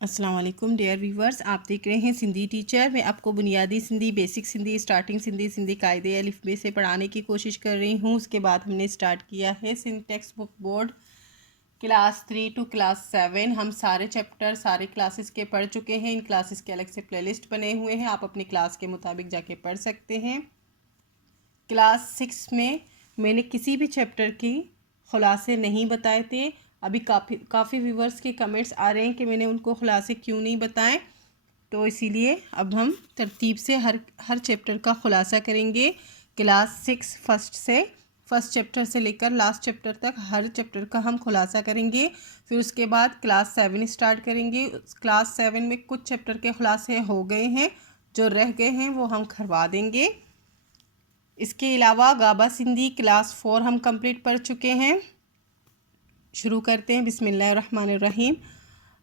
अस्सलाम वालेकुम dear viewers, आप देख रहे हैं सिंधी टीचर। मैं आपको बुनियादी सिंधी, बेसिक सिंधी, स्टार्टिंग सिंधी, सिंधी कायदे अलिफ़बे से पढ़ाने की कोशिश कर रही हूँ। उसके बाद हमने स्टार्ट किया है Sindh text book board class 3 to class 7। हम सारे चैप्टर सारे क्लासेस के पढ़ चुके हैं। इन क्लासेस के अलग से प्लेलिस्ट बने हुए हैं, आप अपनी क्लास के मुताबिक जाके पढ़ सकते हैं। क्लास 6 में मैंने किसी भी चैप्टर की खुलासे नहीं बताए थे। अभी काफ़ी व्यूवर्स के कमेंट्स आ रहे हैं कि मैंने उनको खुलासे क्यों नहीं बताए, तो इसीलिए अब हम तरतीब से हर चैप्टर का खुलासा करेंगे। क्लास 6 फर्स्ट चैप्टर से लेकर लास्ट चैप्टर तक हर चैप्टर का हम खुलासा करेंगे। फिर उसके बाद क्लास 7 स्टार्ट करेंगे। क्लास 7 में कुछ चैप्टर के खुलासे हो गए हैं, जो रह गए हैं वो हम करवा देंगे। इसके अलावा गाबा सिंधी क्लास 4 हम कंप्लीट पढ़ चुके हैं। शुरू करते हैं। बिस्मिल्लाहिर्रहमानिर्रहीम।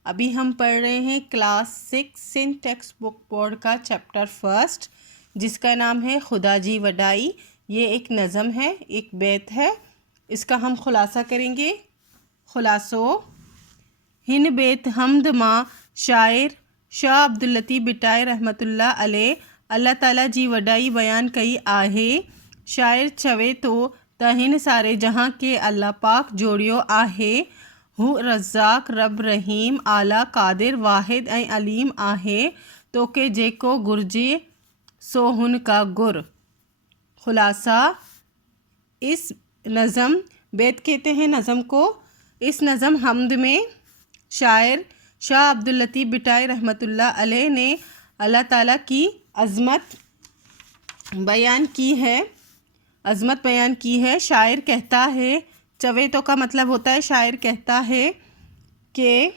अभी हम पढ़ रहे हैं class 6 Sindh text book board का चैप्टर फर्स्ट, जिसका नाम है खुदा जी वडाई। ये एक नज़म है, एक बैत है। इसका हम खुलासा करेंगे। खुलासो हिन बेत हमद मां शायर शाह अब्दुल लतीफ़ बिटाई रहमतुल्लाह अलैह अल्लाह ताला जी वडाई बयान कई आहे। शायर चवे तो त हिन सारे जहां के अल्लाह पाक जोड़ियो आहे। हू रज़ाक रब रहीम आला कादिर वाहिद ऐं अलीम आहे। तोके जेको घुर्जे सो हुन का गुर। खुलासा, इस नज़म बैत कहते हैं नज़म को। इस नज़म हमद में शायर शाह अब्दुल लतीफ़ बिटाई रहमतुल्लाह अलैह ने अल्लाह ताला की अज़मत बयान की है। शायर कहता है, चवे तो का मतलब होता है शायर कहता है कि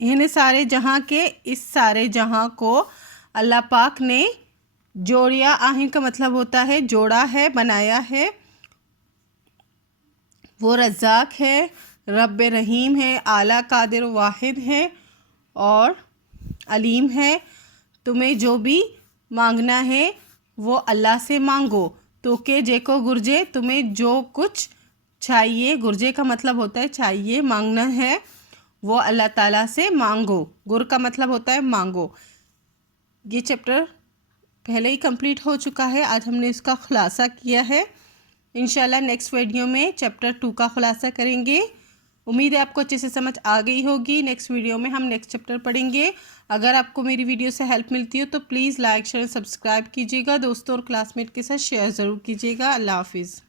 इन सारे जहां के, इस सारे जहां को अल्लाह पाक ने जोड़िया आहिन का मतलब होता है जोड़ा है, बनाया है। वो रज़ाक है, रब रहीम है, आला कादिर वाहिद है और अलीम है। तुम्हें जो भी मांगना है वो अल्लाह से मांगो। तो के जेको गुर्जे, तुम्हें जो कुछ चाहिए, गुर्जे का मतलब होता है चाहिए, मांगना है, वो अल्लाह ताला से मांगो। गुर का मतलब होता है मांगो। ये चैप्टर पहले ही कंप्लीट हो चुका है, आज हमने इसका खुलासा किया है। इंशाल्लाह नेक्स्ट वीडियो में चैप्टर 2 का खुलासा करेंगे। उम्मीद है आपको अच्छे से समझ आ गई होगी। नेक्स्ट वीडियो में हम नेक्स्ट चैप्टर पढ़ेंगे। अगर आपको मेरी वीडियो से हेल्प मिलती हो तो प्लीज़ लाइक शेयर सब्सक्राइब कीजिएगा। दोस्तों और क्लासमेट के साथ शेयर ज़रूर कीजिएगा। अल्लाह हाफिज़।